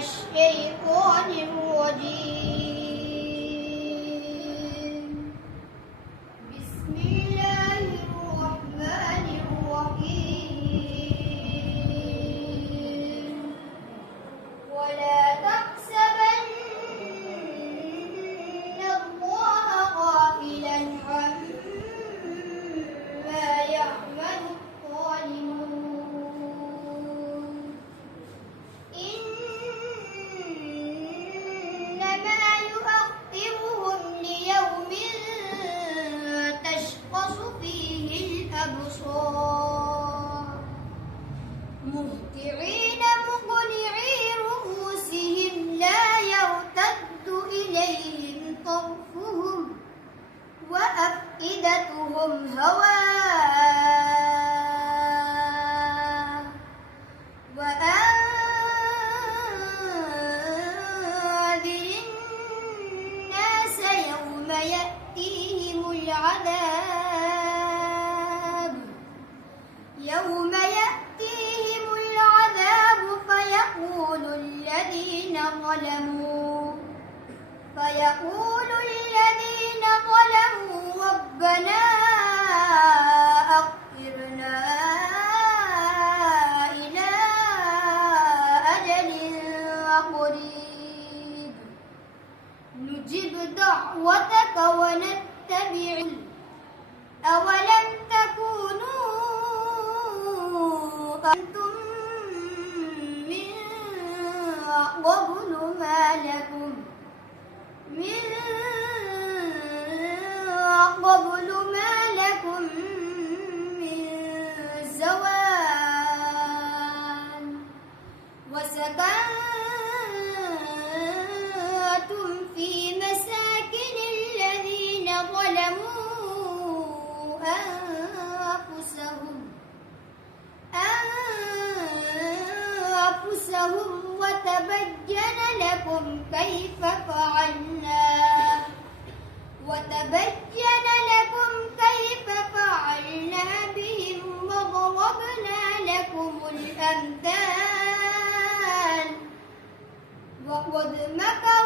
الشيطان الرجيم. بسم الله الرحمن الرحيم. ولا تحسبن الله غافلا عما يعمل الظالمون، إنما يؤخرهم ليوم تشخص فيه الأبصار مهطعين مقنعي رؤوسهم لا يرتد إليهم طرفهم وأفئدتهم هواء. وأنذر الناس يوم يأتيهم العذاب فيقول الذين ظلموا ربنا أخرنا إلى أجل قريب نجب دعوتك ونتبع أولم تكونوا أنتم من قبل ما لكم من زوال وسكنتم في مساكن الذين ظلموا أنفسهم وتبين لكم كيف فعلنا بهم وضربنا لكم الأمثال وقد مكروا